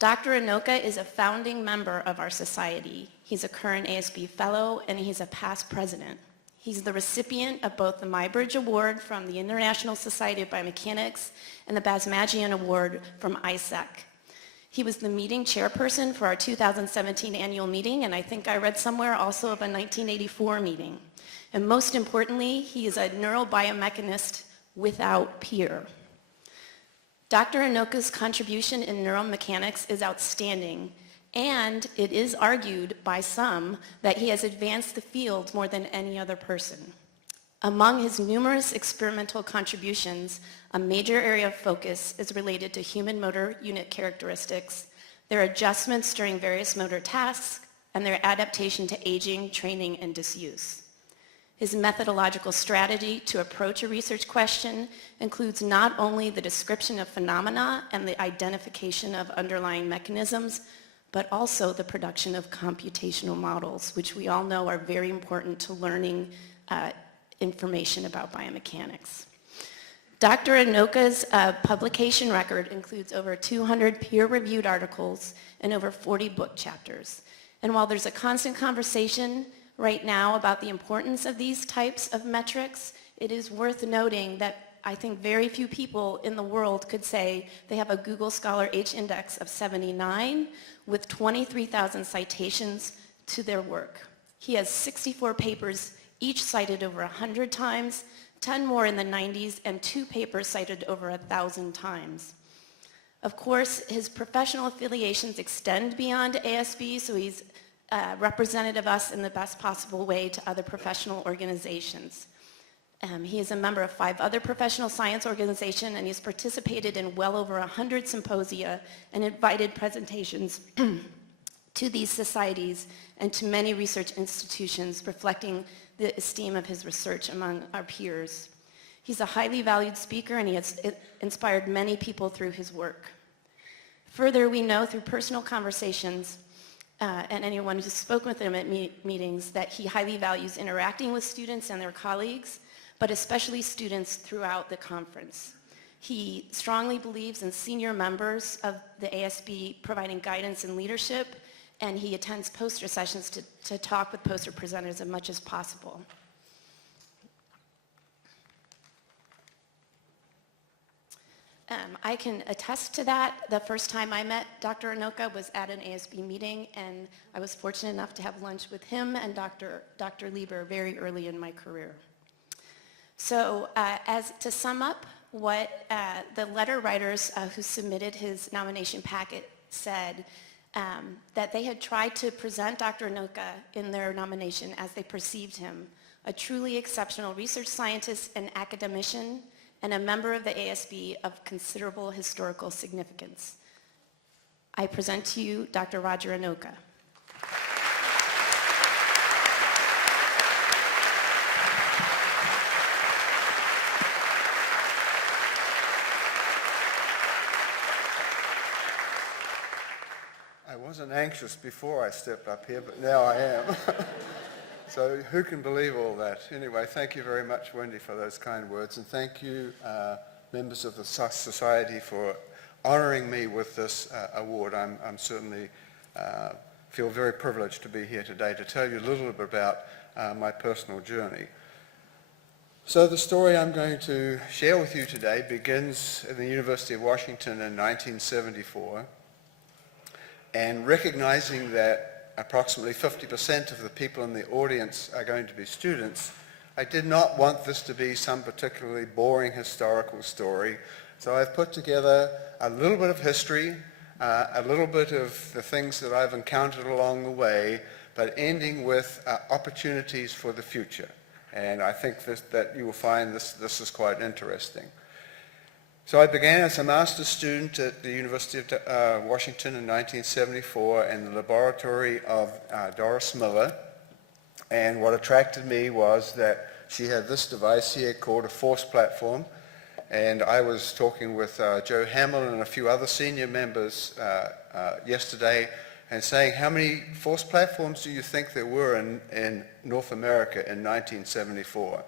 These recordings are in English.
Dr. Enoka is a founding member of our society. He's a current ASB fellow and he's a past president. He's the recipient of both the Muybridge Award from the International Society of Biomechanics and the Basmagian Award from ISEC. He was the meeting chairperson for our 2017 annual meeting, and I think I read somewhere also of a 1984 meeting. And most importantly, he is a neurobiomechanist without peer. Dr. Enoka's contribution in neuromechanics is outstanding, and it is argued by some that he has advanced the field more than any other person. Among his numerous experimental contributions, a major area of focus is related to human motor unit characteristics, their adjustments during various motor tasks, and their adaptation to aging, training, and disuse. His methodological strategy to approach a research question includes not only the description of phenomena and the identification of underlying mechanisms, but also the production of computational models, which we all know are very important to learning information about biomechanics. Dr. Enoka's publication record includes over 200 peer-reviewed articles and over 40 book chapters. And while there's a constant conversation right now about the importance of these types of metrics, it is worth noting that I think very few people in the world could say they have a Google Scholar H-index of 79 with 23,000 citations to their work. He has 64 papers, each cited over 100 times, 10 more in the 90s, and 2 papers cited over 1,000 times. Of course, his professional affiliations extend beyond ASB, so he's representative of us in the best possible way to other professional organizations. He is a member of 5 other professional science organizations, and he's participated in well over 100 symposia and invited presentations to these societies and to many research institutions, reflecting the esteem of his research among our peers. He's a highly valued speaker, and he has inspired many people through his work. Further, we know through personal conversations and anyone who's spoken with him at meetings that he highly values interacting with students and their colleagues, but especially students throughout the conference. He strongly believes in senior members of the ASB providing guidance and leadership, and he attends poster sessions to talk with poster presenters as much as possible. I can attest to that. The first time I met Dr. Enoka was at an ASB meeting, and I was fortunate enough to have lunch with him and Dr. Lieber very early in my career. So as to sum up what the letter writers who submitted his nomination packet said, that they had tried to present Dr. Enoka in their nomination as they perceived him, a truly exceptional research scientist and academician, and a member of the ASB of considerable historical significance. I present to you Dr. Roger Enoka. I wasn't anxious before I stepped up here, but now I am. So who can believe all that? Anyway, thank you very much, Wendy, for those kind words, and thank you, members of the Society, for honoring me with this award. I'm certainly feel very privileged to be here today to tell you a little bit about my personal journey. So the story I'm going to share with you today begins at the University of Washington in 1974, and recognizing that approximately 50% of the people in the audience are going to be students, I did not want this to be some particularly boring historical story. So I've put together a little bit of history, a little bit of the things that I've encountered along the way, but ending with opportunities for the future. And I think that you will find this is quite interesting. So I began as a master's student at the University of Washington in 1974 in the laboratory of Doris Miller. And what attracted me was that she had this device here called a force platform. And I was talking with Joe Hamill and a few other senior members yesterday and saying, how many force platforms do you think there were in North America in 1974?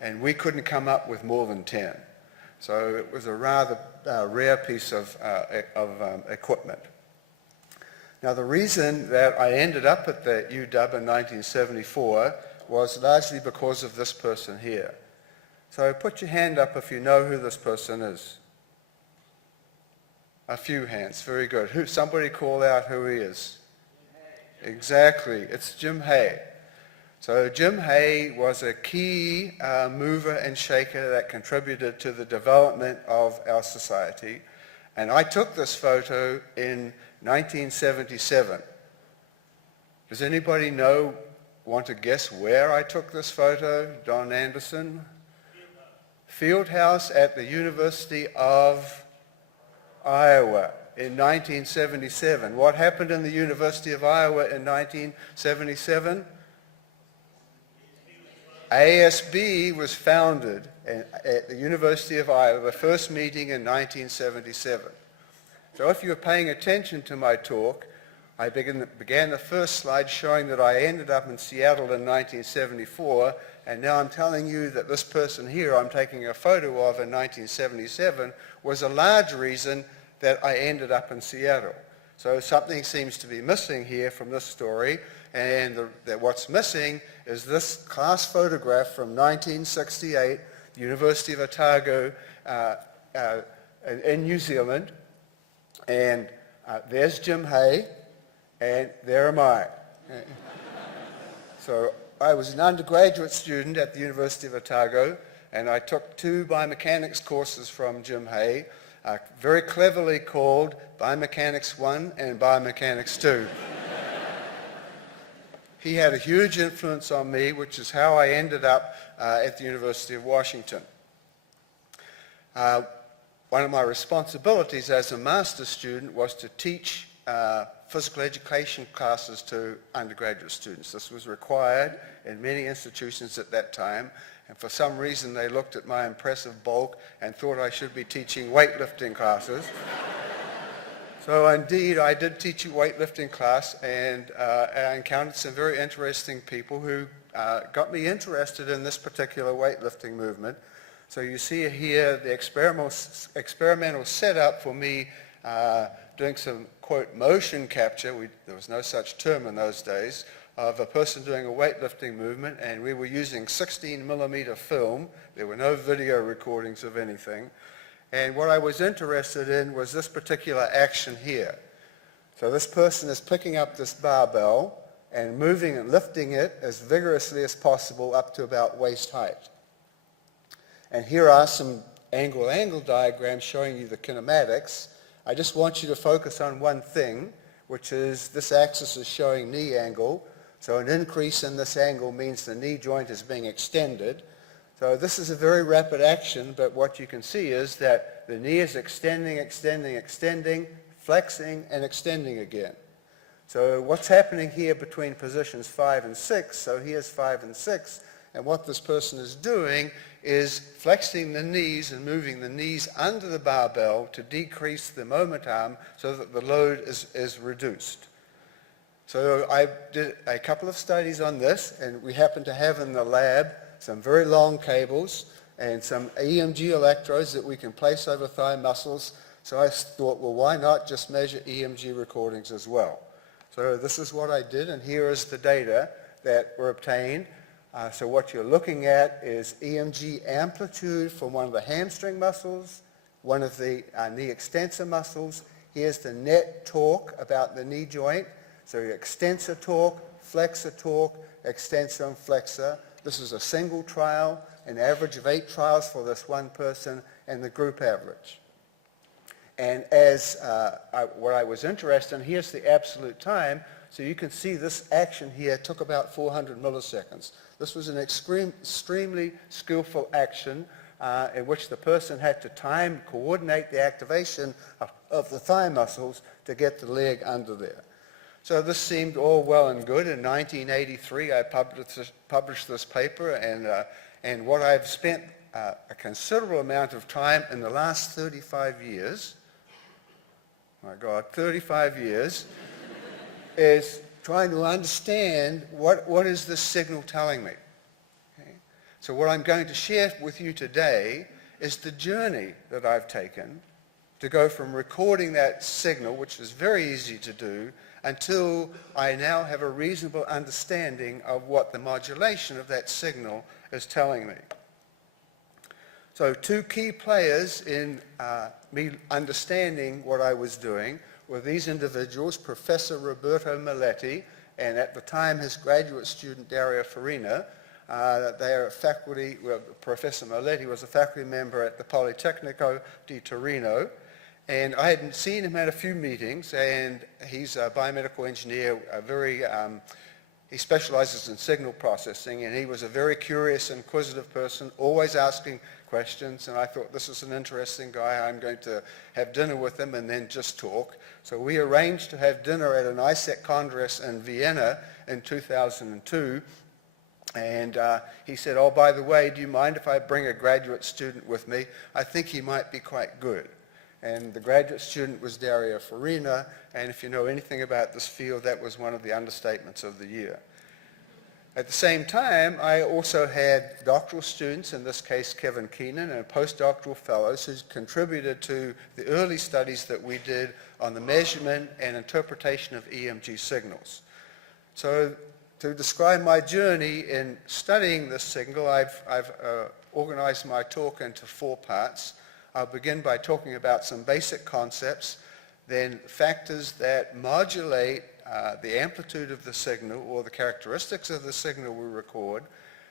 And we couldn't come up with more than 10. So it was a rather rare piece of equipment. Now, the reason that I ended up at the UW in 1974 was largely because of this person here. So put your hand up if you know who this person is. A few hands, very good. Somebody call out who he is. Exactly, it's Jim Hay. So Jim Hay was a key mover and shaker that contributed to the development of our society. And I took this photo in 1977. Does anybody want to guess where I took this photo? Don Anderson? Fieldhouse at the University of Iowa in 1977. What happened in the University of Iowa in 1977? ASB was founded at the University of Iowa, the first meeting in 1977. So if you're paying attention to my talk, I began the first slide showing that I ended up in Seattle in 1974, and now I'm telling you that this person here I'm taking a photo of in 1977 was a large reason that I ended up in Seattle. So something seems to be missing here from this story, and what's missing is this class photograph from 1968, the University of Otago in New Zealand, and there's Jim Hay, and there am I. So I was an undergraduate student at the University of Otago, and I took 2 biomechanics courses from Jim Hay, very cleverly called Biomechanics 1 and Biomechanics 2. He had a huge influence on me, which is how I ended up at the University of Washington. One of my responsibilities as a master's student was to teach physical education classes to undergraduate students. This was required in many institutions at that time, and for some reason they looked at my impressive bulk and thought I should be teaching weightlifting classes. So indeed, I did teach a weightlifting class, and I encountered some very interesting people who got me interested in this particular weightlifting movement. So you see here the experimental setup for me doing some, quote, motion capture. There was no such term in those days, of a person doing a weightlifting movement, and we were using 16 millimeter film. There were no video recordings of anything. And what I was interested in was this particular action here. So this person is picking up this barbell and moving and lifting it as vigorously as possible up to about waist height. And here are some angle diagrams showing you the kinematics. I just want you to focus on one thing, which is this axis is showing knee angle. So an increase in this angle means the knee joint is being extended. So this is a very rapid action, but what you can see is that the knee is extending, flexing, and extending again. So what's happening here between positions 5 and 6, so here's 5 and 6, and what this person is doing is flexing the knees and moving the knees under the barbell to decrease the moment arm so that the load is reduced. So I did a couple of studies on this, and we happen to have in the lab some very long cables and some EMG electrodes that we can place over thigh muscles. So I thought, well, why not just measure EMG recordings as well? So this is what I did, and here is the data that were obtained. So what you're looking at is EMG amplitude from one of the hamstring muscles, one of the knee extensor muscles. Here's the net torque about the knee joint. So your extensor torque, flexor torque, extensor and flexor. This is a single trial, an average of 8 trials for this one person, and the group average. And as what I was interested in, here's the absolute time. So you can see this action here took about 400 milliseconds. This was an extremely skillful action in which the person had to coordinate the activation of the thigh muscles to get the leg under there. So this seemed all well and good. In 1983, I published this paper, and what I've spent a considerable amount of time in the last 35 years, my God, 35 years, is trying to understand what is this signal telling me. Okay? So what I'm going to share with you today is the journey that I've taken to go from recording that signal, which is very easy to do, until I now have a reasonable understanding of what the modulation of that signal is telling me. So two key players in me understanding what I was doing were these individuals, Professor Roberto Maletti, and at the time his graduate student Dario Farina. They are faculty, well, Professor Maletti was a faculty member at the Politecnico di Torino, and I had seen him at a few meetings, and he's a biomedical engineer, he specializes in signal processing, and he was a very curious, inquisitive person, always asking questions, and I thought, this is an interesting guy. I'm going to have dinner with him and then just talk. So we arranged to have dinner at an ISEC Congress in Vienna in 2002, and he said, oh, by the way, do you mind if I bring a graduate student with me? I think he might be quite good. And the graduate student was Dario Farina, and if you know anything about this field, that was one of the understatements of the year. At the same time, I also had doctoral students, in this case Kevin Keenan, and postdoctoral fellows who contributed to the early studies that we did on the measurement and interpretation of EMG signals. So to describe my journey in studying this signal, I've organized my talk into 4 parts. I'll begin by talking about some basic concepts, then factors that modulate the amplitude of the signal or the characteristics of the signal we record,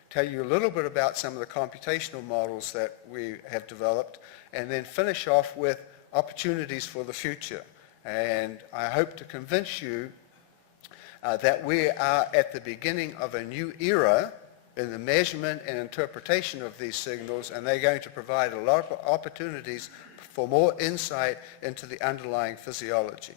tell you a little bit about some of the computational models that we have developed, and then finish off with opportunities for the future. And I hope to convince you that we are at the beginning of a new era in the measurement and interpretation of these signals, and they're going to provide a lot of opportunities for more insight into the underlying physiology.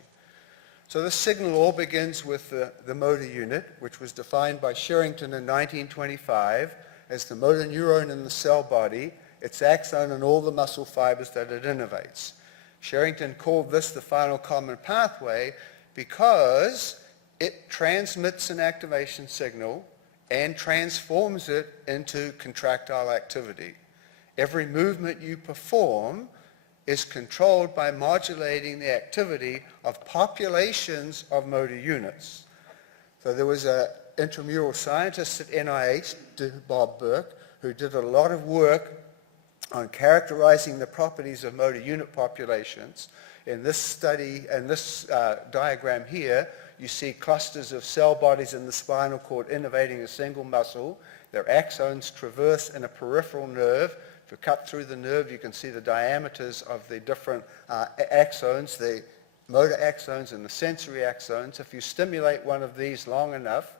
So this signal all begins with the motor unit, which was defined by Sherrington in 1925 as the motor neuron in the cell body, its axon, and all the muscle fibers that it innervates. Sherrington called this the final common pathway because it transmits an activation signal and transforms it into contractile activity. Every movement you perform is controlled by modulating the activity of populations of motor units. So there was an intramural scientist at NIH, Bob Burke, who did a lot of work on characterizing the properties of motor unit populations. In this study, in this diagram here, you see clusters of cell bodies in the spinal cord innervating a single muscle. Their axons traverse in a peripheral nerve. If you cut through the nerve, you can see the diameters of the different axons, the motor axons and the sensory axons. If you stimulate one of these long enough,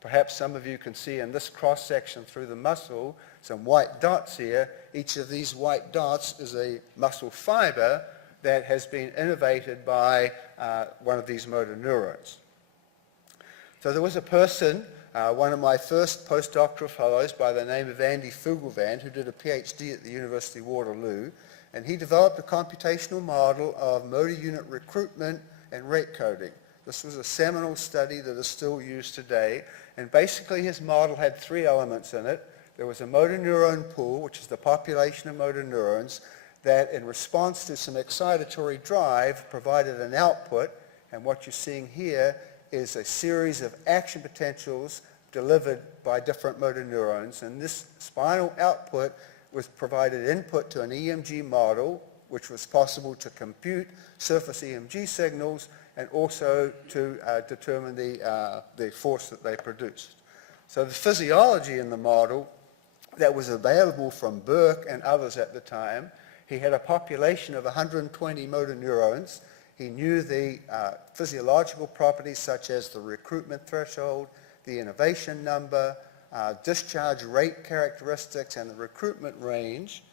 perhaps some of you can see in this cross-section through the muscle some white dots here. Each of these white dots is a muscle fiber that has been innervated by one of these motor neurons. So there was a person, one of my first postdoctoral fellows by the name of Andy Fugelsang, who did a PhD at the University of Waterloo, and he developed a computational model of motor unit recruitment and rate coding. This was a seminal study that is still used today, and basically his model had 3 elements in it. There was a motor neuron pool, which is the population of motor neurons, that in response to some excitatory drive provided an output, and what you're seeing here is a series of action potentials delivered by different motor neurons, and this spinal output was provided input to an EMG model, which was possible to compute surface EMG signals and also to determine the force that they produced. So the physiology in the model that was available from Burke and others at the time, he had a population of 120 motor neurons. He knew the physiological properties such as the recruitment threshold, the innervation number, discharge rate characteristics, and the recruitment range.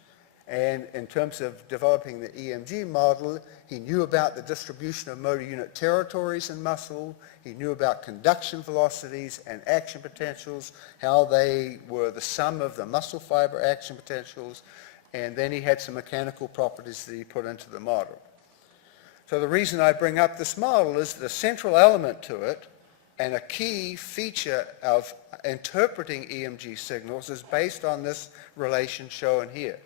And in terms of developing the EMG model, he knew about the distribution of motor unit territories in muscle. He knew about conduction velocities and action potentials, how they were the sum of the muscle fiber action potentials. And then he had some mechanical properties that he put into the model. So the reason I bring up this model is the central element to it and a key feature of interpreting EMG signals is based on this relation shown here.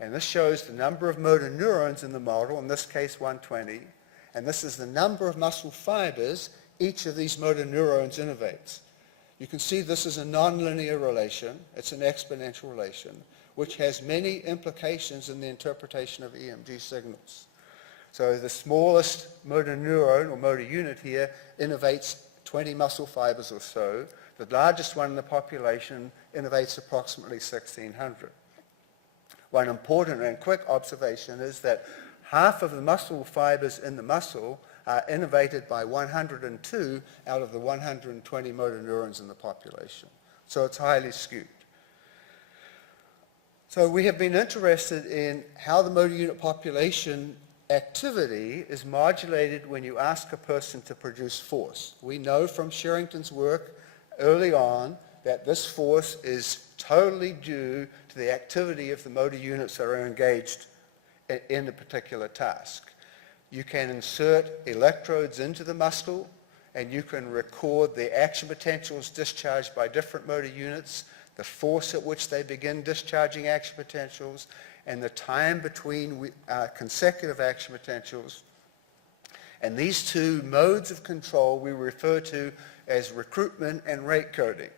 And this shows the number of motor neurons in the model, in this case 120. And this is the number of muscle fibers each of these motor neurons innervates. You can see this is a nonlinear relation. It's an exponential relation, which has many implications in the interpretation of EMG signals. So the smallest motor neuron or motor unit here innervates 20 muscle fibers or so. The largest one in the population innervates approximately 1,600. One important and quick observation is that half of the muscle fibers in the muscle are innervated by 102 out of the 120 motor neurons in the population. So it's highly skewed. So we have been interested in how the motor unit population activity is modulated when you ask a person to produce force. We know from Sherrington's work early on that this force is totally due to the activity of the motor units that are engaged in a particular task. You can insert electrodes into the muscle and you can record the action potentials discharged by different motor units, the force at which they begin discharging action potentials, and the time between consecutive action potentials. And these two modes of control we refer to as recruitment and rate coding.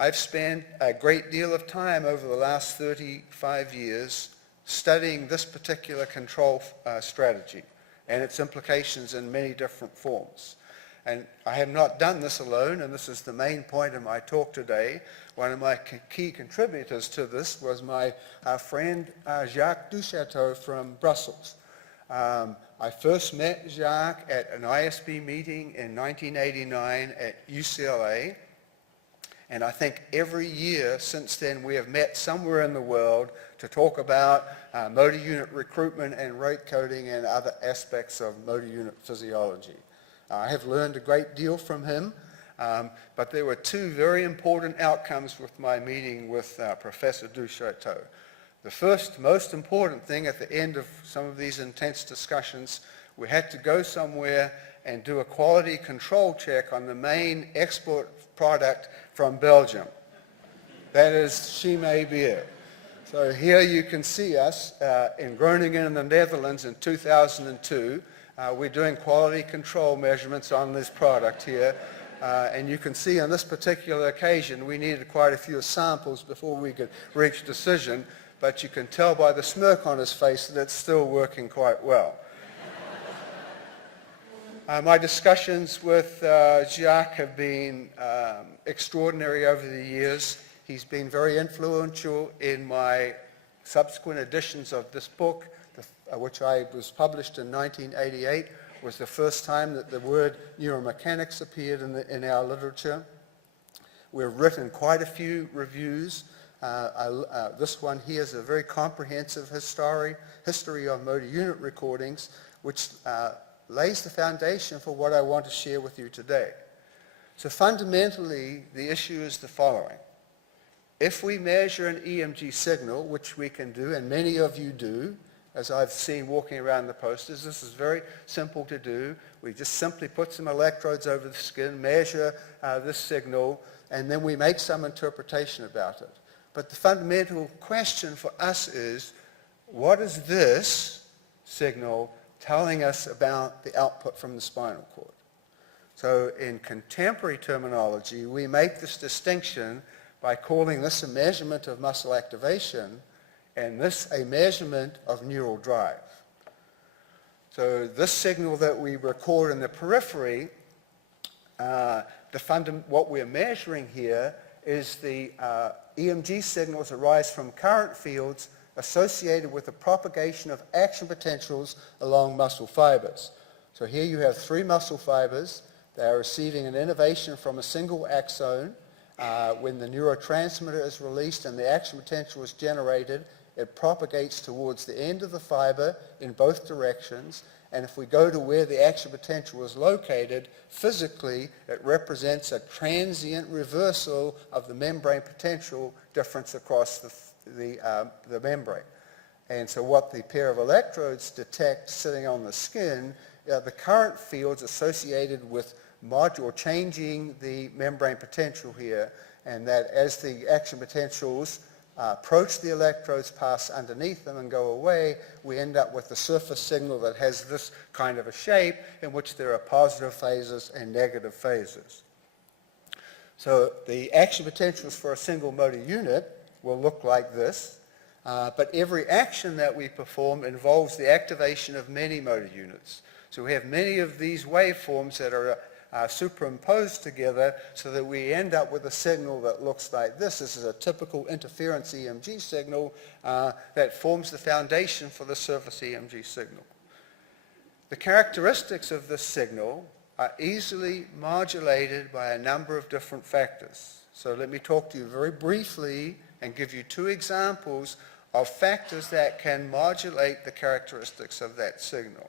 I've spent a great deal of time over the last 35 years studying this particular control strategy and its implications in many different forms. And I have not done this alone, and this is the main point of my talk today. One of my key contributors to this was my friend Jacques Duchateau from Brussels. I first met Jacques at an ISB meeting in 1989 at UCLA, and I think every year since then we have met somewhere in the world to talk about motor unit recruitment and rate coding and other aspects of motor unit physiology. I have learned a great deal from him, but there were two very important outcomes with my meeting with Professor Duchateau. The first, most important thing at the end of some of these intense discussions, we had to go somewhere and do a quality control check on the main export product from Belgium. That is Chimay beer. So here you can see us in Groningen in the Netherlands in 2002. We're doing quality control measurements on this product here. And you can see on this particular occasion we needed quite a few samples before we could reach decision, but you can tell by the smirk on his face that it's still working quite well. My discussions with Jacques have been extraordinary over the years. He's been very influential in my subsequent editions of this book, which was published in 1988, was the first time that the word neuromechanics appeared in our literature. We've written quite a few reviews. This one here is a very comprehensive history of motor unit recordings, which lays the foundation for what I want to share with you today. So fundamentally, the issue is the following. If we measure an EMG signal, which we can do, and many of you do, as I've seen walking around the posters, this is very simple to do. We just simply put some electrodes over the skin, measure this signal, and then we make some interpretation about it. But the fundamental question for us is, what is this signal telling us about the output from the spinal cord? So in contemporary terminology, we make this distinction by calling this a measurement of muscle activation and this a measurement of neural drive. So this signal that we record in the periphery, what we're measuring here is the EMG signals arise from current fields associated with the propagation of action potentials along muscle fibers. So here you have 3 muscle fibers. They are receiving an innervation from a single axon. When the neurotransmitter is released and the action potential is generated, it propagates towards the end of the fiber in both directions. And if we go to where the action potential is located, physically it represents a transient reversal of the membrane potential difference across the membrane. And so what the pair of electrodes detect sitting on the skin are the current fields associated with changing the membrane potential here, and that as the action potentials approach the electrodes, pass underneath them and go away, we end up with a surface signal that has this kind of a shape in which there are positive phases and negative phases. So the action potentials for a single motor unit will look like this, but every action that we perform involves the activation of many motor units. So we have many of these waveforms that are superimposed together so that we end up with a signal that looks like this. This is a typical interference EMG signal that forms the foundation for the surface EMG signal. The characteristics of this signal are easily modulated by a number of different factors. So let me talk to you very briefly and give you two examples of factors that can modulate the characteristics of that signal.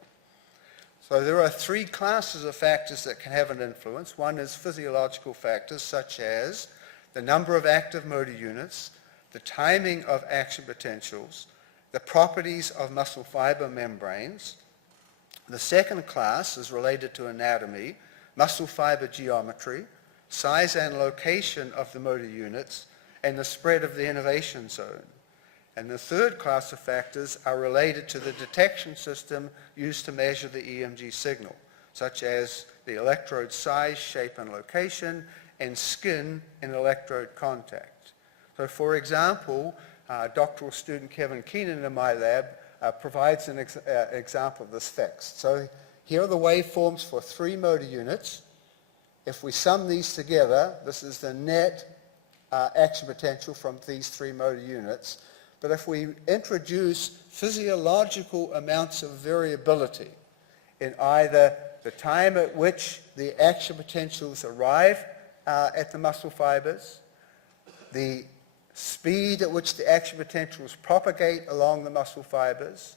So there are three classes of factors that can have an influence. One is physiological factors such as the number of active motor units, the timing of action potentials, the properties of muscle fiber membranes. The second class is related to anatomy, muscle fiber geometry, size and location of the motor units, and the spread of the innervation zone. And the third class of factors are related to the detection system used to measure the EMG signal, such as the electrode size, shape, and location, and skin and electrode contact. So for example, doctoral student Kevin Keenan in my lab provides an example of this fixed. So here are the waveforms for 3 motor units. If we sum these together, this is the net action potential from these 3 motor units. But if we introduce physiological amounts of variability in either the time at which the action potentials arrive at the muscle fibers, the speed at which the action potentials propagate along the muscle fibers,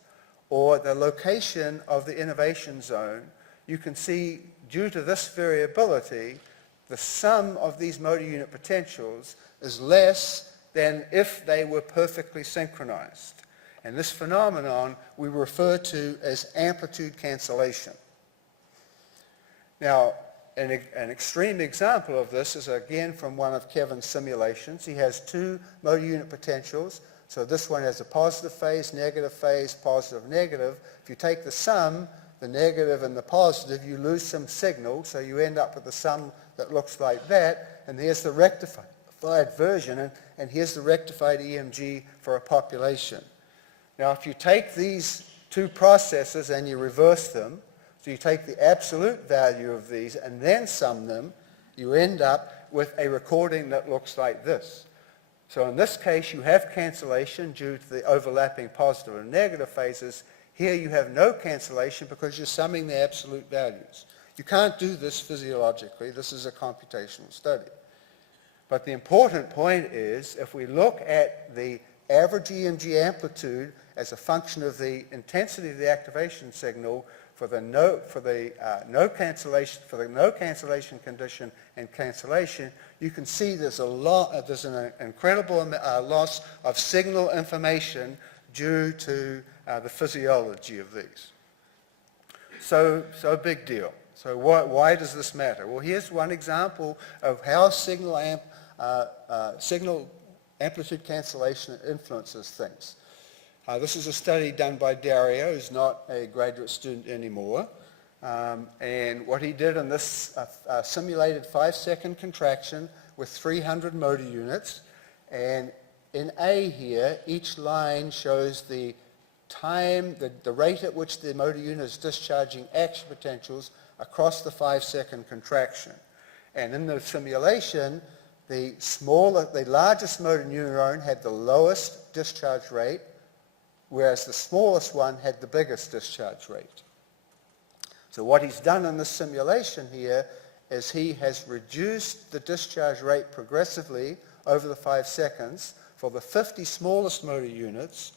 or the location of the innervation zone, you can see due to this variability, the sum of these motor unit potentials is less than if they were perfectly synchronized. And this phenomenon we refer to as amplitude cancellation. Now, an extreme example of this is again from one of Kevin's simulations. He has 2 motor unit potentials. So this one has a positive phase, positive, negative. If you take the sum, the negative and the positive, you lose some signal, so you end up with a sum that looks like that, and there's the rectified version, and here's the rectified EMG for a population. Now, if you take these 2 processes and you reverse them, so you take the absolute value of these and then sum them, you end up with a recording that looks like this. So in this case, you have cancellation due to the overlapping positive and negative phases. Here you have no cancellation because you're summing the absolute values. You can't do this physiologically. This is a computational study. But the important point is, if we look at the average EMG amplitude as a function of the intensity of the activation signal for the no cancellation condition and cancellation, you can see there's an incredible loss of signal information due to the physiology of these. So big deal. So why does this matter? Well, here's one example of how signal amplitude cancellation influences things. This is a study done by Dario, who's not a graduate student anymore. And what he did in this simulated 5-second contraction with 300 motor units. And in A here, each line shows the time, the rate at which the motor unit is discharging action potentials across the 5-second contraction. And in the simulation, the largest motor neuron had the lowest discharge rate, whereas the smallest one had the biggest discharge rate. So what he's done in this simulation here is he has reduced the discharge rate progressively over the 5 seconds for the 50 smallest motor units,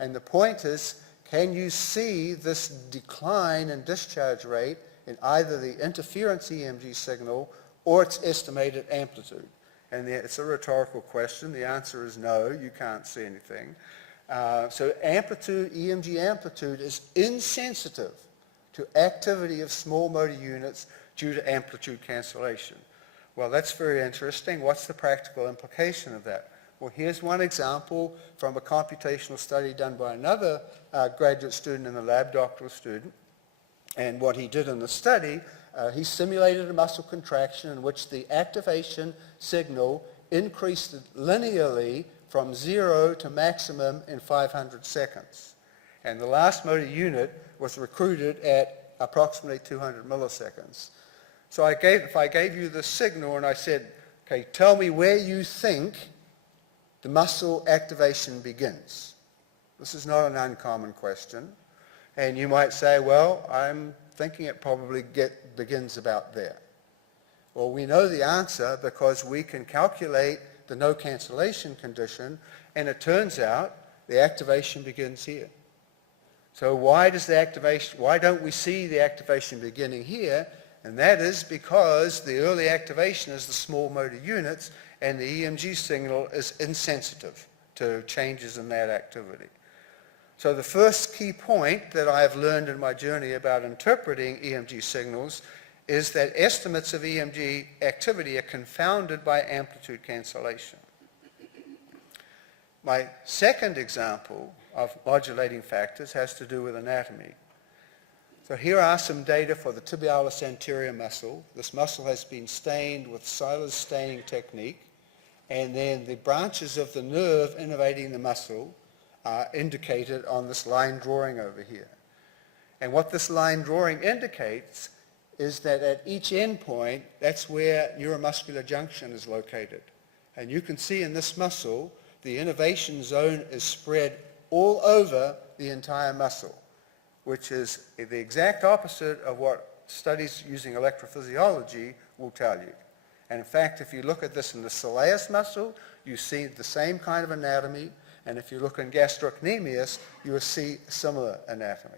and the point is, can you see this decline in discharge rate in either the interference EMG signal or its estimated amplitude? And it's a rhetorical question. The answer is no, you can't see anything. So EMG amplitude is insensitive to activity of small motor units due to amplitude cancellation. Well, that's very interesting. What's the practical implication of that? Well, here's one example from a computational study done by another graduate student in the lab, doctoral student. And what he did in the study, he simulated a muscle contraction in which the activation signal increased linearly from 0 to maximum in 500 seconds. And the last motor unit was recruited at approximately 200 milliseconds. So if I gave you the signal and I said, okay, tell me where you think the muscle activation begins. This is not an uncommon question. And you might say, well, I'm thinking it probably begins about there. Well, we know the answer because we can calculate the no cancellation condition, and it turns out the activation begins here. So why don't we see the activation beginning here? And that is because the early activation is the small motor units, and the EMG signal is insensitive to changes in that activity. So the first key point that I have learned in my journey about interpreting EMG signals is that estimates of EMG activity are confounded by amplitude cancellation. My second example of modulating factors has to do with anatomy. So here are some data for the tibialis anterior muscle. This muscle has been stained with Seiler's staining technique, and then the branches of the nerve innervating the muscle are indicated on this line drawing over here. And what this line drawing indicates is that at each endpoint, that's where neuromuscular junction is located. And you can see in this muscle, the innervation zone is spread all over the entire muscle, which is the exact opposite of what studies using electrophysiology will tell you. And in fact, if you look at this in the soleus muscle, you see the same kind of anatomy. And if you look in gastrocnemius, you will see similar anatomy.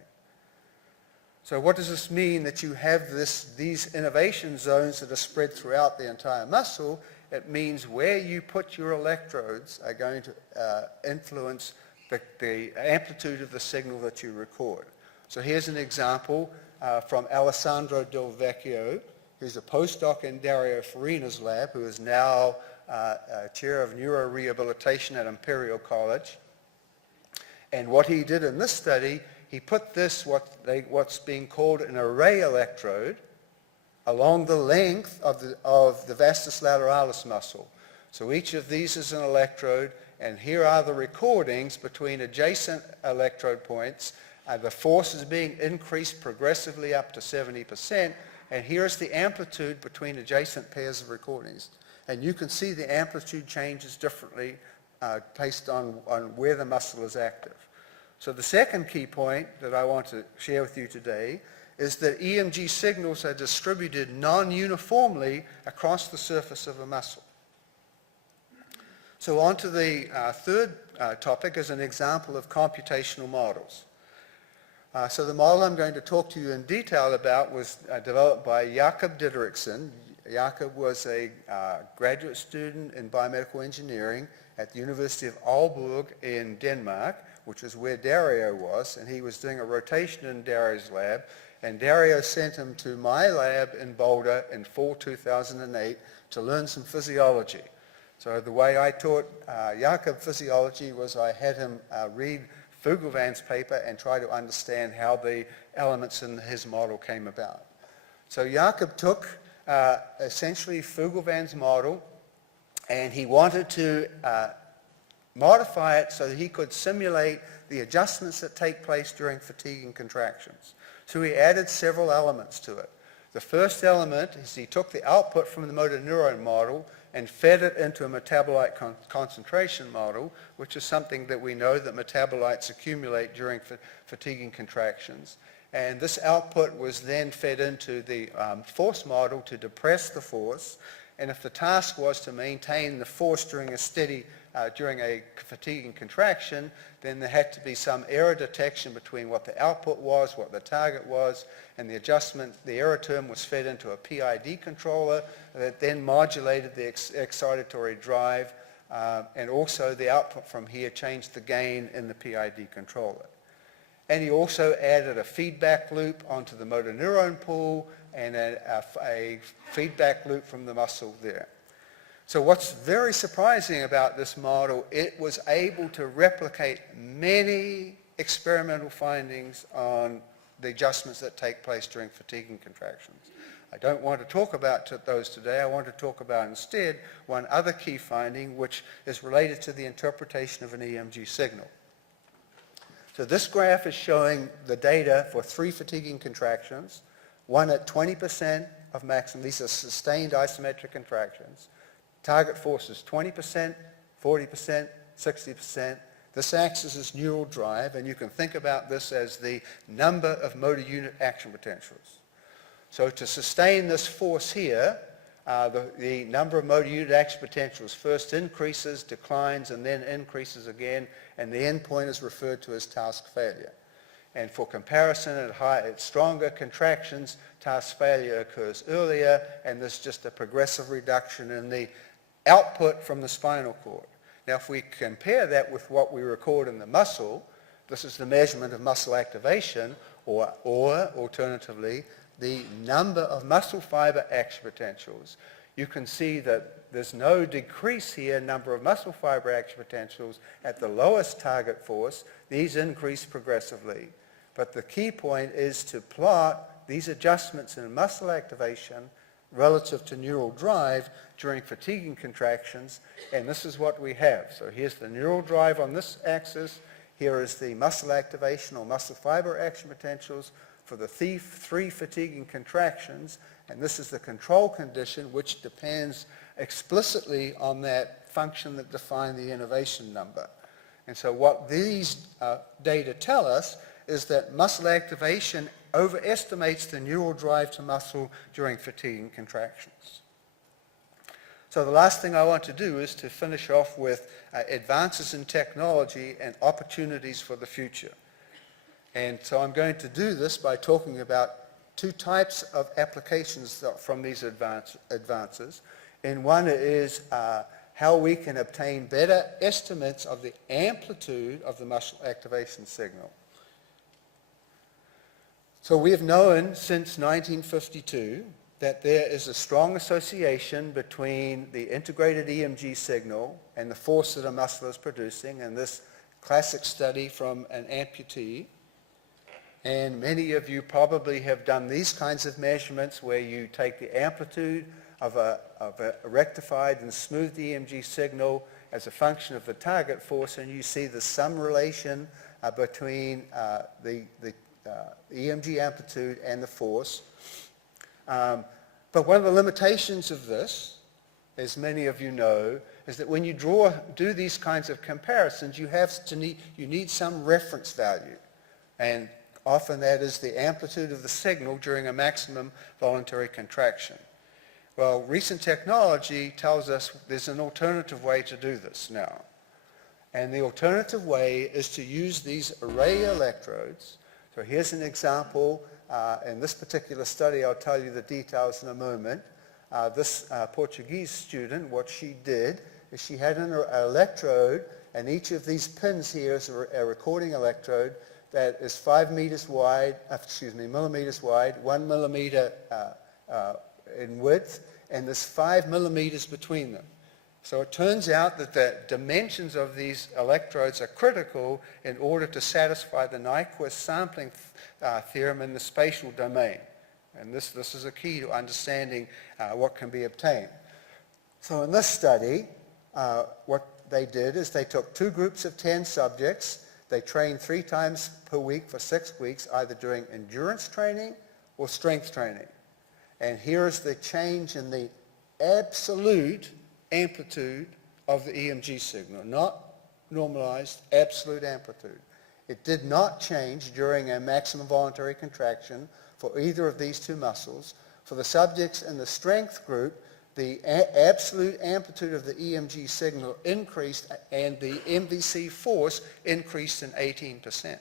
So what does this mean that you have these innervation zones that are spread throughout the entire muscle? It means where you put your electrodes are going to influence the amplitude of the signal that you record. So here's an example from Alessandro Del Vecchio, who's a postdoc in Dario Farina's lab, who is now chair of neurorehabilitation at Imperial College. And what he did in this study, he put this, what's being called an array electrode, along the length of the vastus lateralis muscle. So each of these is an electrode, and here are the recordings between adjacent electrode points. The force is being increased progressively up to 70%, and here's the amplitude between adjacent pairs of recordings. And you can see the amplitude changes differently based on where the muscle is active. So the second key point that I want to share with you today is that EMG signals are distributed non-uniformly across the surface of a muscle. So on to the third topic as an example of computational models. So the model I'm going to talk to you in detail about was developed by Jakob Diderichsen. Jakob was a graduate student in biomedical engineering at the University of Aalborg in Denmark, which is where Dario was, and he was doing a rotation in Dario's lab, and Dario sent him to my lab in Boulder in fall 2008 to learn some physiology. So the way I taught Jakob physiology was I had him read Fuglevan's paper and try to understand how the elements in his model came about. So Jakob took essentially Fuglevan's model, and he wanted to modify it so that he could simulate the adjustments that take place during fatigue and contractions. So he added several elements to it. The first element is he took the output from the motor neuron model and fed it into a metabolite concentration model, which is something that we know that metabolites accumulate during fatigue and contractions. And this output was then fed into the force model to depress the force. And if the task was to maintain the force during a fatigue and contraction, then there had to be some error detection between what the output was, what the target was, and the adjustment. The error term was fed into a PID controller that then modulated the excitatory drive, and also the output from here changed the gain in the PID controller. And he also added a feedback loop onto the motor neuron pool and a feedback loop from the muscle there. So what's very surprising about this model, it was able to replicate many experimental findings on the adjustments that take place during fatiguing contractions. I don't want to talk about those today. I want to talk about instead one other key finding, which is related to the interpretation of an EMG signal. So this graph is showing the data for 3 fatiguing contractions, one at 20% of maximum. These are sustained isometric contractions. Target force is 20%, 40%, 60%. This axis is neural drive, and you can think about this as the number of motor unit action potentials. So to sustain this force here, the number of motor unit action potentials first increases, declines, and then increases again, and the end point is referred to as task failure. And for comparison, at stronger contractions, task failure occurs earlier, and there's just a progressive reduction in the output from the spinal cord. Now, if we compare that with what we record in the muscle, this is the measurement of muscle activation, or alternatively, the number of muscle fiber action potentials. You can see that there's no decrease here in number of muscle fiber action potentials at the lowest target force. These increase progressively. But the key point is to plot these adjustments in muscle activation relative to neural drive during fatiguing contractions, and this is what we have. So here's the neural drive on this axis. Here is the muscle activation or muscle fiber action potentials for the 3 fatiguing contractions, and this is the control condition, which depends explicitly on that function that defined the innervation number. And so what these data tell us is that muscle activation overestimates the neural drive to muscle during fatiguing contractions. So the last thing I want to do is to finish off with advances in technology and opportunities for the future. And so I'm going to do this by talking about 2 types of applications from these advances. And one is how we can obtain better estimates of the amplitude of the muscle activation signal. So we have known since 1952 that there is a strong association between the integrated EMG signal and the force that a muscle is producing, and this classic study from an amputee. And many of you probably have done these kinds of measurements where you take the amplitude of a rectified and smoothed EMG signal as a function of the target force, and you see the sum relation between the EMG amplitude and the force. But one of the limitations of this, as many of you know, is that when you do these kinds of comparisons, you need some reference value. And often that is the amplitude of the signal during a maximum voluntary contraction. Well, recent technology tells us there's an alternative way to do this now. And the alternative way is to use these array electrodes. So here's an example. In this particular study, I'll tell you the details in a moment. This Portuguese student, what she did is she had an electrode, and each of these pins here is a recording electrode that is 5 meters wide, millimeters wide, 1 millimeter in width, and there's 5 millimeters between them. So it turns out that the dimensions of these electrodes are critical in order to satisfy the Nyquist sampling theorem in the spatial domain. And this is a key to understanding what can be obtained. So in this study, what they did is they took 2 groups of 10 subjects. They trained 3 times per week for 6 weeks, either doing endurance training or strength training. And here is the change in the absolute amplitude of the EMG signal, not normalized, absolute amplitude. It did not change during a maximum voluntary contraction for either of these 2 muscles. For the subjects in the strength group, the absolute amplitude of the EMG signal increased and the MVC force increased in 18%.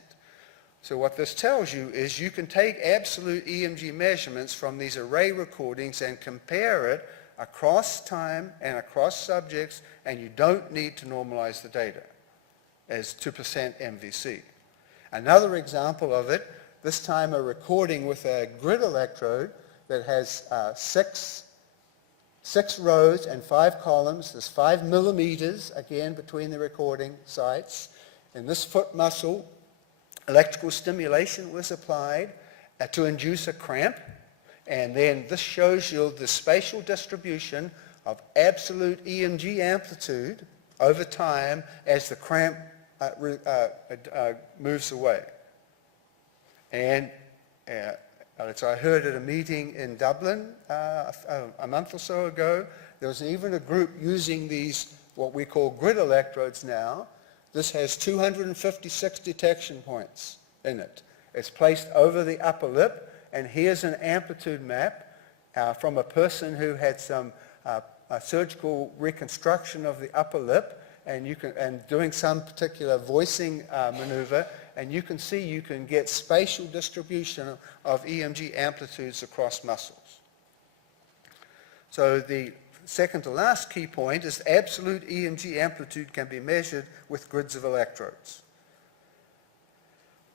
So what this tells you is you can take absolute EMG measurements from these array recordings and compare it across time and across subjects, and you don't need to normalize the data as 2% MVC. Another example of it, this time a recording with a grid electrode that has 6 6 rows and 5 columns. There's 5 millimeters, again, between the recording sites. In this foot muscle, electrical stimulation was applied to induce a cramp. And then this shows you the spatial distribution of absolute EMG amplitude over time as the cramp moves away. And so I heard at a meeting in Dublin a month or so ago, there was even a group using these, what we call grid electrodes now. This has 256 detection points in it. It's placed over the upper lip, and here's an amplitude map from a person who had some surgical reconstruction of the upper lip, and doing some particular voicing maneuver, and you can see you can get spatial distribution of EMG amplitudes across muscles. So the second to last key point is absolute EMG amplitude can be measured with grids of electrodes.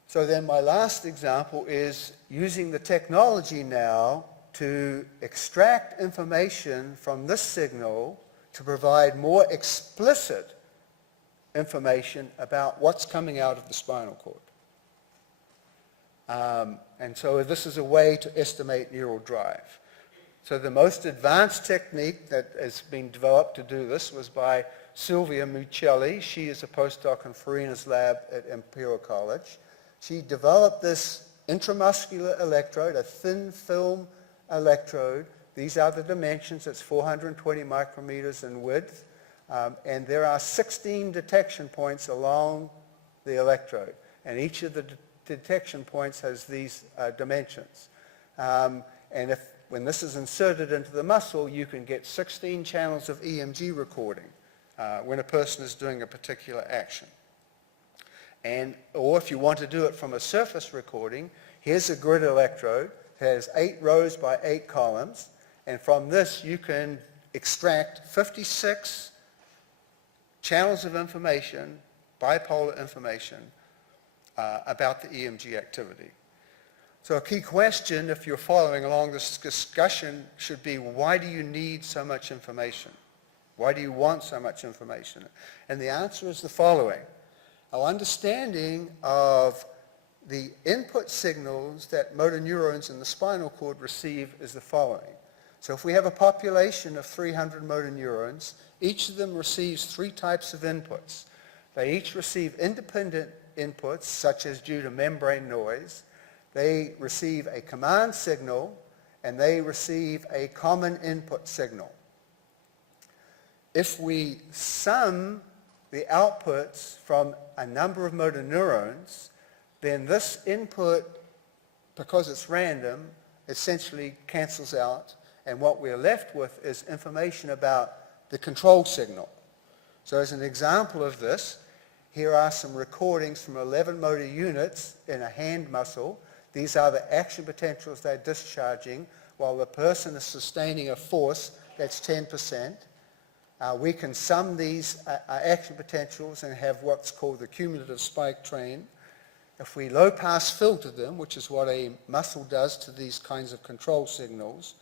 So then my last example is using the technology now to extract information from this signal to provide more explicit information about what's coming out of the spinal cord. And so this is a way to estimate neural drive. So the most advanced technique that has been developed to do this was by Silvia Muccelli. She is a postdoc in Farina's lab at Imperial College. She developed this intramuscular electrode, a thin film electrode. These are the dimensions. It's 420 micrometers in width. And there are 16 detection points along the electrode. And each of the detection points has these dimensions. And when this is inserted into the muscle, you can get 16 channels of EMG recording when a person is doing a particular action. Or if you want to do it from a surface recording, here's a grid electrode. It has 8 rows by 8 columns. And from this, you can extract 56 channels of information, bipolar information, about the EMG activity. So a key question, if you're following along this discussion, should be, why do you need so much information? Why do you want so much information? And the answer is the following. Our understanding of the input signals that motor neurons in the spinal cord receive is the following. So if we have a population of 300 motor neurons, each of them receives 3 types of inputs. They each receive independent inputs, such as due to membrane noise. They receive a command signal, and they receive a common input signal. If we sum the outputs from a number of motor neurons, then this input, because it's random, essentially cancels out, and what we're left with is information about the control signal. So as an example of this, here are some recordings from 11 motor units in a hand muscle. These are the action potentials they're discharging while the person is sustaining a force that's 10%. We can sum these action potentials and have what's called the cumulative spike train. If we low-pass filter them, which is what a muscle does to these kinds of control signals,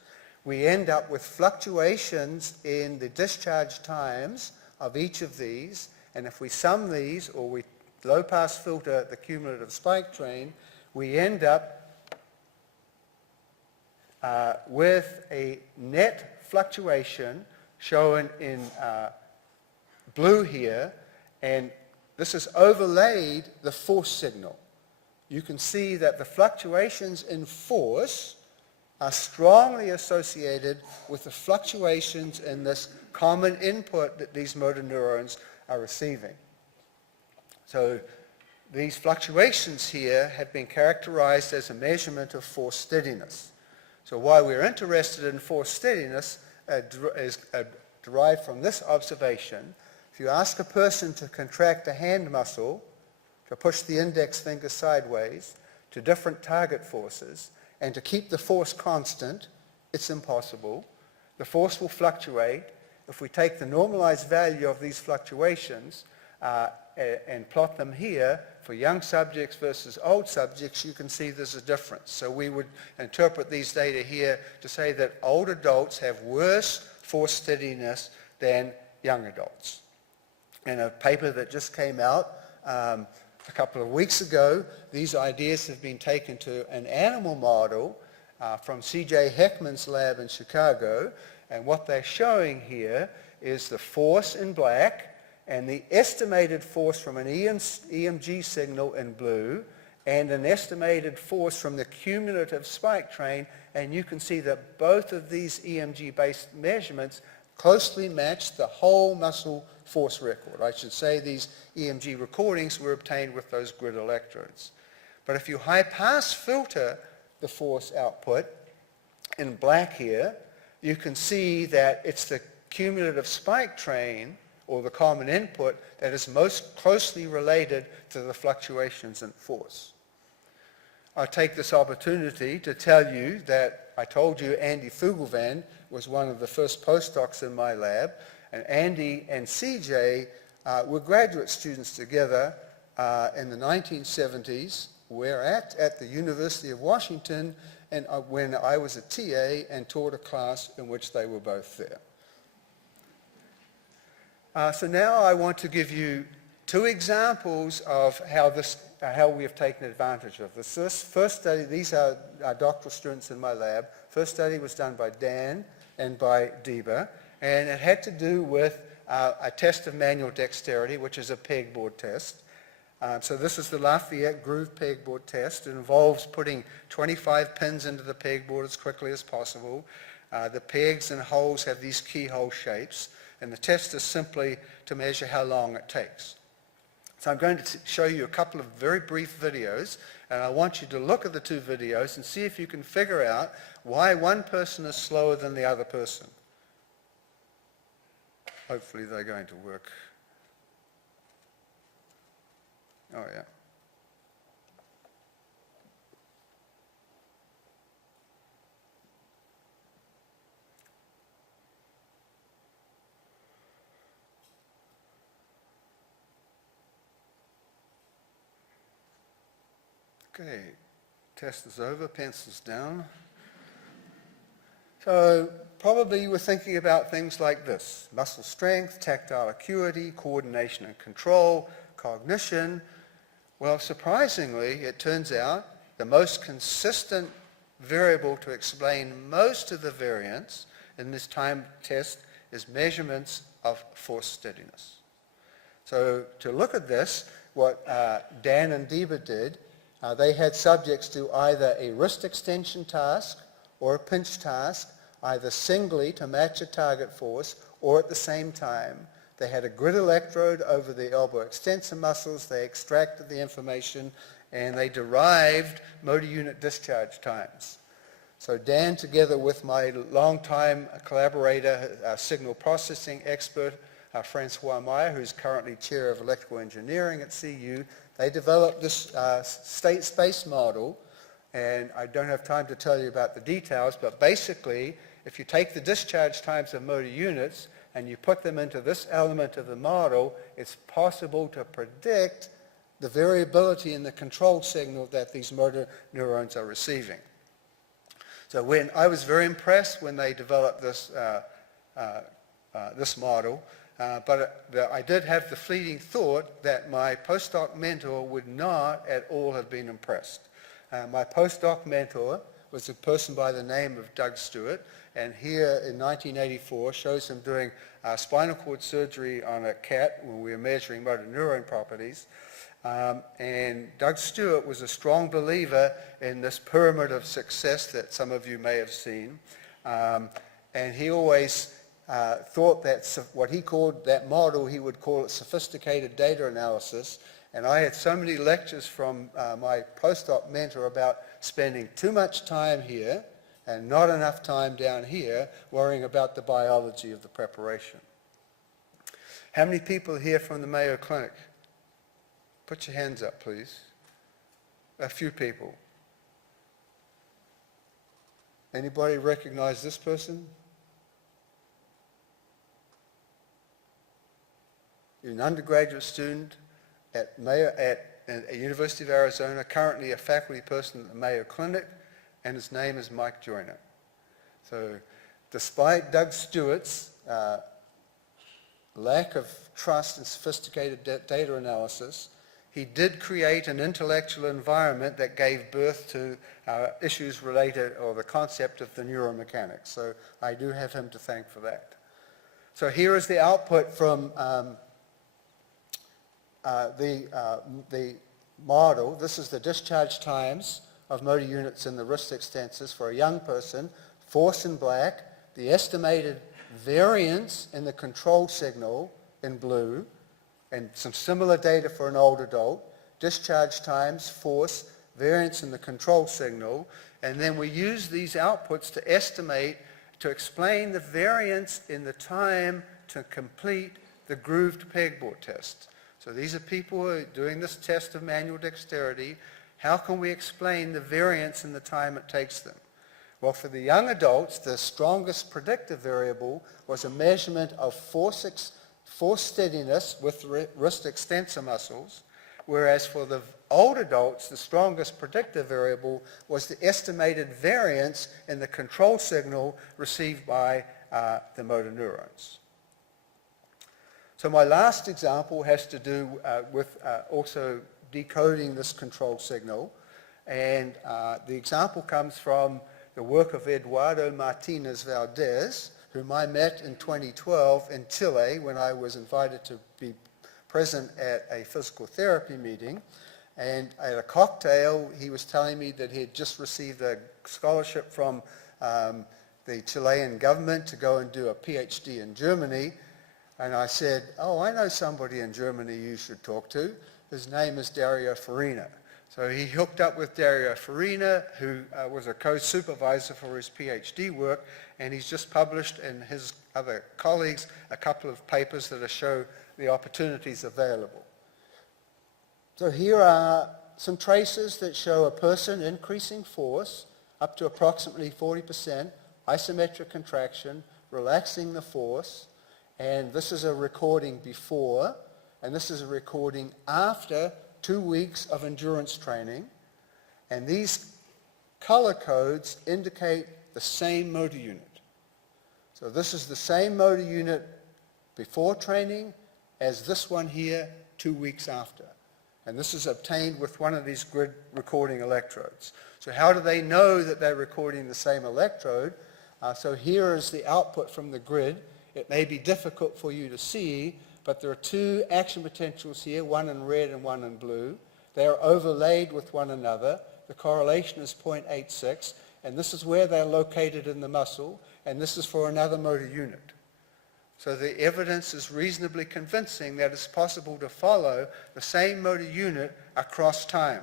we end up with fluctuations in the discharge times of each of these. And if we sum these, or we low-pass filter the cumulative spike train, we end up with a net fluctuation shown in blue here, and this has overlaid the force signal. You can see that the fluctuations in force are strongly associated with the fluctuations in this common input that these motor neurons are receiving. So these fluctuations here have been characterized as a measurement of force steadiness. So why we're interested in force steadiness is derived from this observation. If you ask a person to contract a hand muscle, to push the index finger sideways to different target forces, and to keep the force constant, it's impossible. The force will fluctuate. If we take the normalized value of these fluctuations and plot them here for young subjects versus old subjects, you can see there's a difference. So we would interpret these data here to say that old adults have worse force steadiness than young adults. In a paper that just came out a couple of weeks ago, these ideas have been taken to an animal model from C.J. Heckman's lab in Chicago, and what they're showing here is the force in black and the estimated force from an EMG signal in blue and an estimated force from the cumulative spike train, and you can see that both of these EMG-based measurements closely match the whole muscle force record. I should say these EMG recordings were obtained with those grid electrodes. But if you high-pass filter the force output in black here, you can see that it's the cumulative spike train, or the common input, that is most closely related to the fluctuations in force. I'll take this opportunity to tell you that I told you Andy Fugelvand was one of the first postdocs in my lab, and Andy and CJ were graduate students together in the 1970s. We're at the University of Washington, and when I was a TA and taught a class in which they were both there. So now I want to give you two examples of how we have taken advantage of this. This first study, these are doctoral students in my lab. First study was done by Dan and by Deba, and it had to do with a test of manual dexterity, which is a pegboard test. So this is the Lafayette groove pegboard test. It involves putting 25 pins into the pegboard as quickly as possible. The pegs and holes have these keyhole shapes, and the test is simply to measure how long it takes. So I'm going to show you a couple of very brief videos, and I want you to look at the two videos and see if you can figure out why one person is slower than the other person. Hopefully they're going to work. Oh, yeah. Okay, test is over, pencils down. So probably you were thinking about things like this: muscle strength, tactile acuity, coordination and control, cognition. Well, surprisingly, it turns out the most consistent variable to explain most of the variance in this time test is measurements of force steadiness. So to look at this, what Dan and Deba did, they had subjects do either a wrist extension task or a pinch task, either singly to match a target force or at the same time. They had a grid electrode over the elbow extensor muscles, they extracted the information, and they derived motor unit discharge times. So Dan, together with my longtime collaborator, signal processing expert, Francois Meyer, who's currently chair of electrical engineering at CU, they developed this state space model, and I don't have time to tell you about the details, but basically, if you take the discharge times of motor units and you put them into this element of the model, it's possible to predict the variability in the control signal that these motor neurons are receiving. So I was very impressed when they developed this, this model, but I did have the fleeting thought that my postdoc mentor would not at all have been impressed. My postdoc mentor was a person by the name of Doug Stewart, and here in 1984 shows him doing spinal cord surgery on a cat when we were measuring motor neuron properties. And Doug Stewart was a strong believer in this pyramid of success that some of you may have seen. And he always thought that what he called that model, he would call it sophisticated data analysis. And I had so many lectures from my postdoc mentor about spending too much time here and not enough time down here worrying about the biology of the preparation. How many people here from the Mayo Clinic? Put your hands up, please. A few people. Anybody recognize this person? You're an undergraduate student at University of Arizona, currently a faculty person at the Mayo Clinic, and his name is Mike Joyner. So despite Doug Stewart's lack of trust in sophisticated data analysis, he did create an intellectual environment that gave birth to issues related, or the concept of the neuromechanics. So I do have him to thank for that. So here is the output from the model. This is the discharge times of motor units in the wrist extensors for a young person, force in black, the estimated variance in the control signal in blue, and some similar data for an old adult, discharge times, force, variance in the control signal, and then we use these outputs to estimate, to explain the variance in the time to complete the grooved pegboard test. So these are people who are doing this test of manual dexterity. How can we explain the variance in the time it takes them? Well, for the young adults, the strongest predictive variable was a measurement of force steadiness with wrist extensor muscles, whereas for the old adults, the strongest predictive variable was the estimated variance in the control signal received by the motor neurons. So my last example has to do with also decoding this control signal, and the example comes from the work of Eduardo Martinez Valdez, whom I met in 2012 in Chile when I was invited to be present at a physical therapy meeting. And at a cocktail, he was telling me that he had just received a scholarship from the Chilean government to go and do a PhD in Germany. And I said, oh, I know somebody in Germany you should talk to. His name is Dario Farina. So he hooked up with Dario Farina, who was a co-supervisor for his PhD work, and he's just published, and his other colleagues, a couple of papers that show the opportunities available. So here are some traces that show a person increasing force up to approximately 40%, isometric contraction, relaxing the force, and this is a recording before, and this is a recording after 2 weeks of endurance training, and these color codes indicate the same motor unit. So this is the same motor unit before training as this one here 2 weeks after. And this is obtained with one of these grid recording electrodes. So how do they know that they're recording the same electrode? So here is the output from the grid. It may be difficult for you to see, but there are two action potentials here, one in red and one in blue. They are overlaid with one another. The correlation is 0.86, and this is where they're located in the muscle, and this is for another motor unit. So the evidence is reasonably convincing that it's possible to follow the same motor unit across time.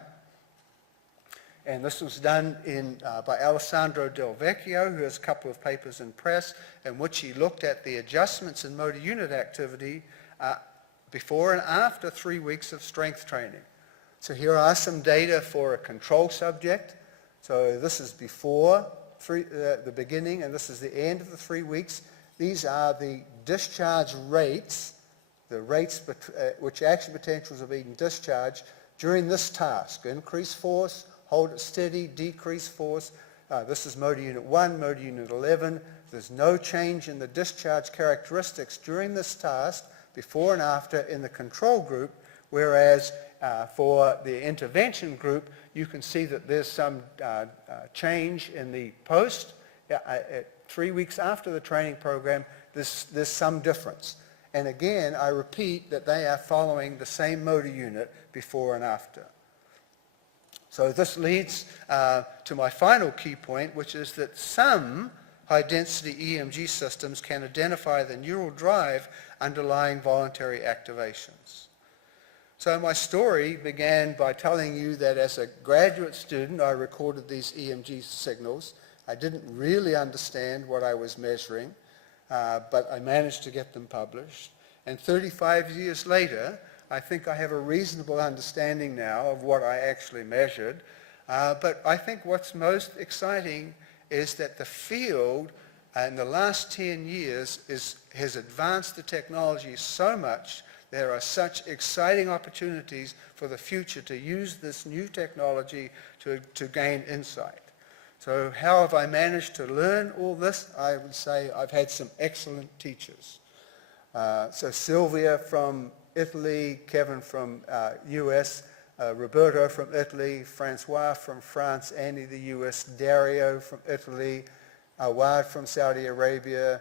And this was done by Alessandro Del Vecchio, who has a couple of papers in press, in which he looked at the adjustments in motor unit activity before and after 3 weeks of strength training. So here are some data for a control subject. So this is before the beginning, and this is the end of the 3 weeks. These are the discharge rates, the rates which action potentials are being discharged during this task. Increase force, hold it steady, decrease force. This is motor unit 1, motor unit 11. There's no change in the discharge characteristics during this task, before and after, in the control group, whereas for the intervention group, you can see that there's some change in the post. 3 weeks after the training program, there's some difference. And again, I repeat that they are following the same motor unit before and after. So this leads to my final key point, which is that some high-density EMG systems can identify the neural drive underlying voluntary activations. So my story began by telling you that as a graduate student, I recorded these EMG signals. I didn't really understand what I was measuring, but I managed to get them published. And 35 years later, I think I have a reasonable understanding now of what I actually measured. But I think what's most exciting is that the field in the last 10 years has advanced the technology so much. There are such exciting opportunities for the future to use this new technology to gain insight. So how have I managed to learn all this? I would say I've had some excellent teachers. So Sylvia from Italy, Kevin from US, Roberto from Italy, Francois from France, Andy the US, Dario from Italy, Awad from Saudi Arabia,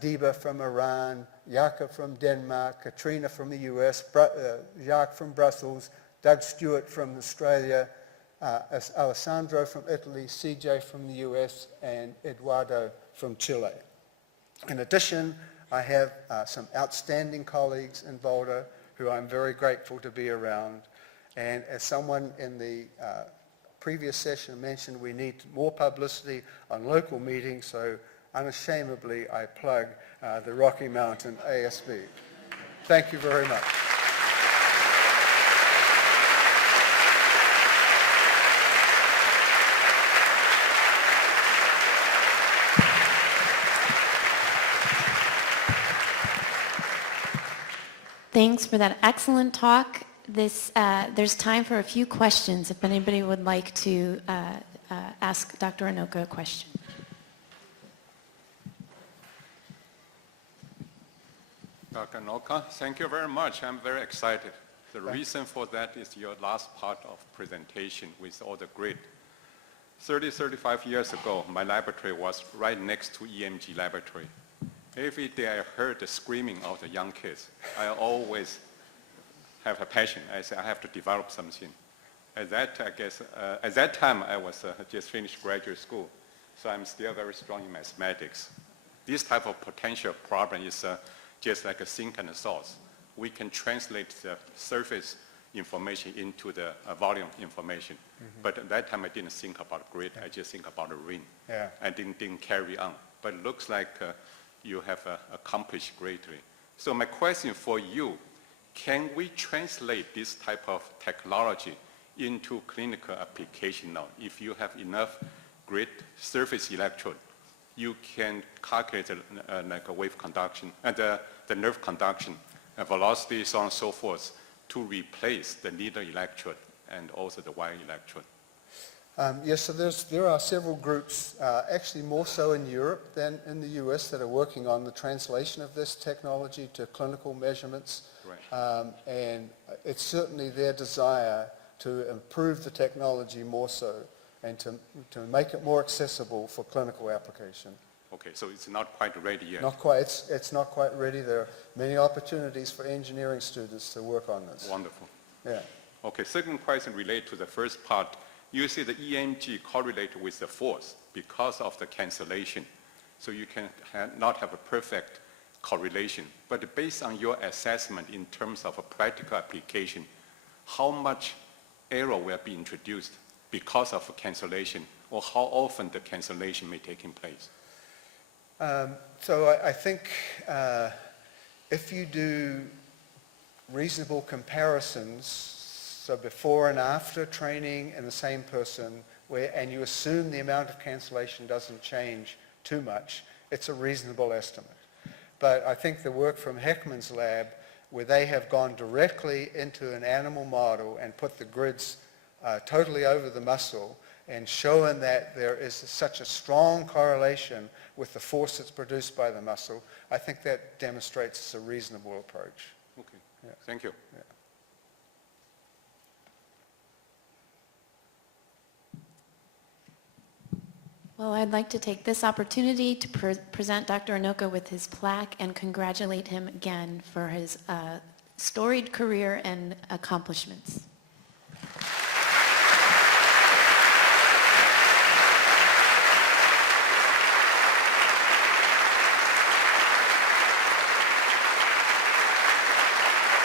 Diba from Iran, Jakob from Denmark, Katrina from the US, Jacques from Brussels, Doug Stewart from Australia, Alessandro from Italy, CJ from the US, and Eduardo from Chile. In addition, I have some outstanding colleagues in Boulder who I'm very grateful to be around. And as someone in the previous session mentioned, we need more publicity on local meetings, so unashamedly I plug the Rocky Mountain ASB. Thank you very much. Thanks for that excellent talk. There's time for a few questions if anybody would like to ask Dr. Enoka a question. Dr. Enoka, thank you very much. I'm very excited. The reason for that is your last part of presentation with all the grid. 35 years ago, my laboratory was right next to EMG laboratory. Every day I heard the screaming of the young kids. I always have a passion. I say I have to develop something. At that time I was just finished graduate school, so I'm still very strong in mathematics. This type of potential problem is just like a sink and a source. We can translate the surface information into the volume information. Mm-hmm. But at that time I didn't think about grid. I just think about a ring. Yeah. I didn't carry on. But it looks like you have accomplished greatly. So my question for you, can we translate this type of technology into clinical application now? If you have enough grid surface electrode, you can calculate like a wave conduction and the nerve conduction, velocity, so on and so forth, to replace the needle electrode and also the wire electrode. Yes, so there are several groups, actually more so in Europe than in the US, that are working on the translation of this technology to clinical measurements. Right. And it's certainly their desire to improve the technology more so and to make it more accessible for clinical application. Okay, so it's not quite ready yet. Not quite. It's not quite ready. There are many opportunities for engineering students to work on this. Wonderful. Yeah. Okay, second question related to the first part. You see the EMG correlated with the force because of the cancellation. So you can not have a perfect correlation. But based on your assessment in terms of a practical application, how much error will be introduced because of a cancellation, or how often the cancellation may take in place? So I think if you do reasonable comparisons, so before and after training in the same person, and you assume the amount of cancellation doesn't change too much, it's a reasonable estimate. But I think the work from Heckman's lab, where they have gone directly into an animal model and put the grids totally over the muscle and shown that there is such a strong correlation with the force that's produced by the muscle, I think that demonstrates it's a reasonable approach. Okay, yeah. Thank you. Yeah. Well, I'd like to take this opportunity to present Dr. Enoka with his plaque and congratulate him again for his storied career and accomplishments.